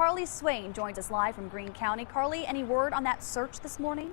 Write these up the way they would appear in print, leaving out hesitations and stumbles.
Carly Swain joins us live from Greene County. Carly, any word on that search this morning?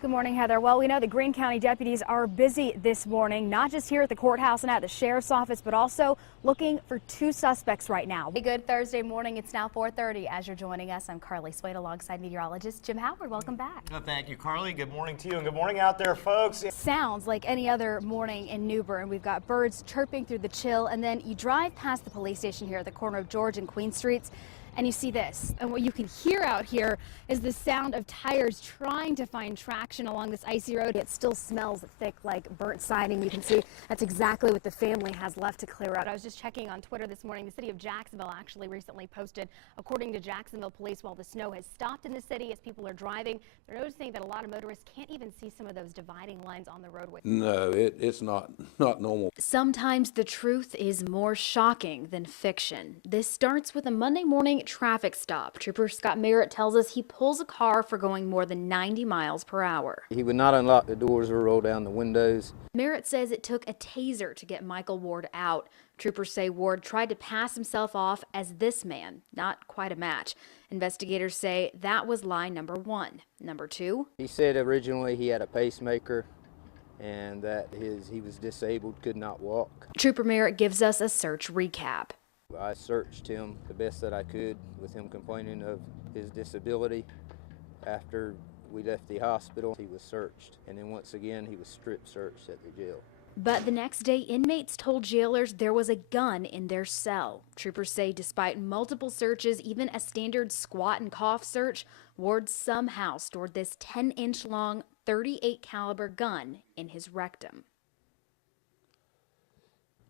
Good morning, Heather. Well, we know the Greene County deputies are busy this morning, not just here at the courthouse and at the sheriff's office, but also looking for two suspects right now. A good Thursday morning. It's now 4:30. As you're joining us, I'm Carly Swain alongside meteorologist Jim Howard. Welcome back. Well, thank you, Carly. Good morning to you, and good morning out there, folks. Sounds like any other morning in New Bern. We've got birds chirping through the chill, and then you drive past the police station here at the corner of George and Queen Streets, and you see this. And what you can hear out here is the sound of tires trying to find traction along this icy road. It still smells thick like burnt siding. You can see that's exactly what the family has left to clear out. I was just checking on Twitter this morning. The city of Jacksonville actually recently posted, according to Jacksonville police, while the snow has stopped in the city as people are driving, they're noticing that a lot of motorists can't even see some of those dividing lines on the roadway. No, it's not normal. Sometimes the truth is more shocking than fiction. This starts with a Monday morning traffic stop. Trooper Scott Merritt tells us he pulls a car for going more than 90 miles per hour. He would not unlock the doors or roll down the windows. Merritt says it took a taser to get Michael Ward out. Troopers say Ward tried to pass himself off as this man, not quite a match. Investigators say that was lie number one. Number two? He said originally he had a pacemaker and that he was disabled, could not walk. Trooper Merritt gives us a search recap. I searched him the best that I could with him complaining of his disability. After we left the hospital, he was searched, and then once again he was strip searched at the jail. But the next day, inmates told jailers there was a gun in their cell. Troopers say despite multiple searches, even a standard squat and cough search, Ward somehow stored this 10-inch long 38 caliber gun in his rectum.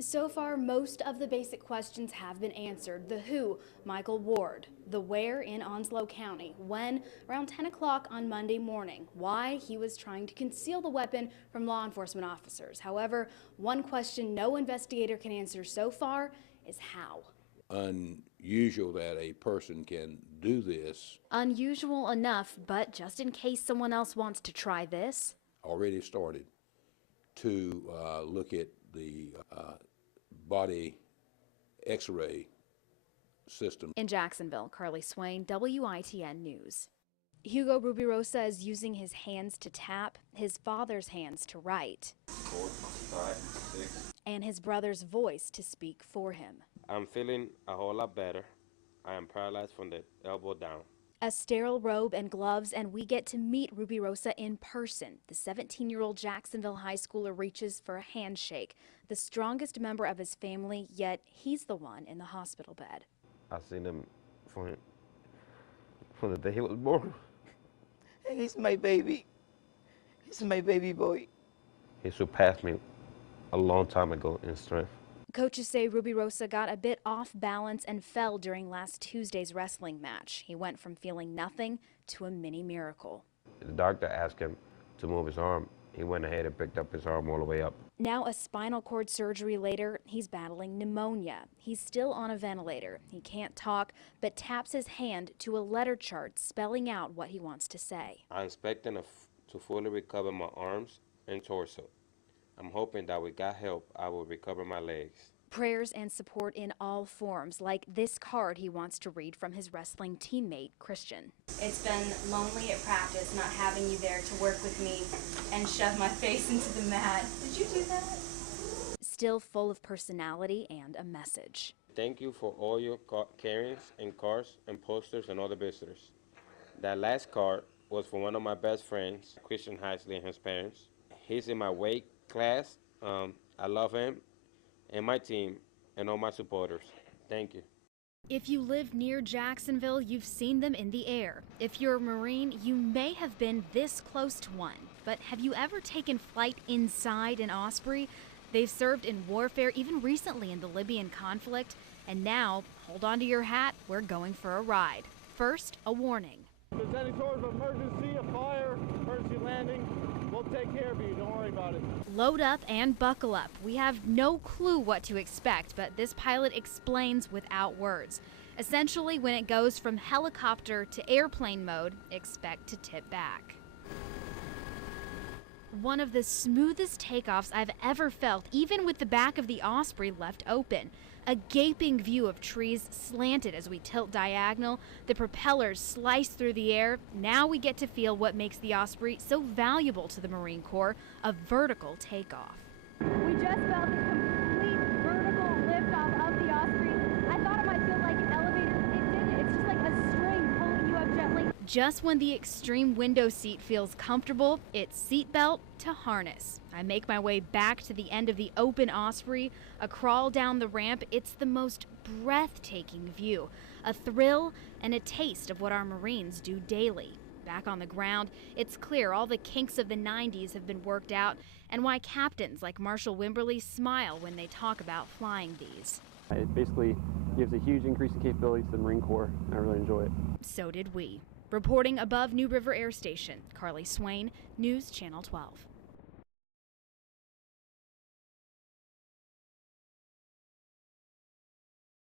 So far, most of the basic questions have been answered. The who, Michael Ward. The where, in Onslow County. When, around 10 o'clock on Monday morning. Why, he was trying to conceal the weapon from law enforcement officers. However, one question no investigator can answer so far is how. Unusual that a person can do this. Unusual enough, but just in case someone else wants to try this. Already started to look at the body x-ray system. In Jacksonville, Carly Swain, WITN News. Hugo Rubirosa is using his hands to tap, his father's hands to write, 4, 5, 6. And his brother's voice to speak for him. I'm feeling a whole lot better. I am paralyzed from the elbow down. A sterile robe and gloves, and we get to meet Rubirosa in person. The 17-year-old Jacksonville high schooler reaches for a handshake, the strongest member of his family, yet he's the one in the hospital bed. I seen him from the day he was born. And he's my baby. He's my baby boy. He surpassed me a long time ago in strength. Coaches say Rubirosa got a bit off balance and fell during last Tuesday's wrestling match. He went from feeling nothing to a mini miracle. The doctor asked him to move his arm. He went ahead and picked up his arm all the way up. Now a spinal cord surgery later, he's battling pneumonia. He's still on a ventilator. He can't talk, but taps his hand to a letter chart spelling out what he wants to say. I'm expecting to fully recover my arms and torso. I'm hoping that with God's help, I will recover my legs. Prayers and support in all forms, like this card he wants to read from his wrestling teammate, Christian. It's been lonely at practice not having you there to work with me and shove my face into the mat. Did you do that? Still full of personality and a message. Thank you for all your carings and cards and posters and other visitors. That last card was for one of my best friends, Christian Heisley, and his parents. He's in my weight class. I love him and my team and all my supporters. Thank you. If you live near Jacksonville, you've seen them in the air. If you're a Marine, you may have been this close to one. But have you ever taken flight inside an Osprey? They've served in warfare, even recently in the Libyan conflict. And now, hold on to your hat, we're going for a ride. First, a warning. If there's any sort of emergency, a fire, emergency landing, we'll take care of you. Don't worry about it. Load up and buckle up. We have no clue what to expect, but this pilot explains without words. Essentially, when it goes from helicopter to airplane mode, expect to tip back. One of the smoothest takeoffs I've ever felt, even with the back of the Osprey left open. A gaping view of trees slanted as we tilt diagonal. The propellers slice through the air. Now we get to feel what makes the Osprey so valuable to the Marine Corps, a vertical takeoff. We just felt the complete vertical liftoff of the Osprey. I thought it might feel like an elevator. It didn't. It's just like a string pulling you up gently. Just when the extreme window seat feels comfortable, it's seatbelt to harness. I make my way back to the end of the open Osprey, a crawl down the ramp. It's the most breathtaking view, a thrill and a taste of what our Marines do daily. Back on the ground, it's clear all the kinks of the 90s have been worked out and why captains like Marshal Wimberly smile when they talk about flying these. It basically gives a huge increase in capabilities to the Marine Corps, and I really enjoy it. So did we. Reporting above New River Air Station, Carly Swain, News Channel 12.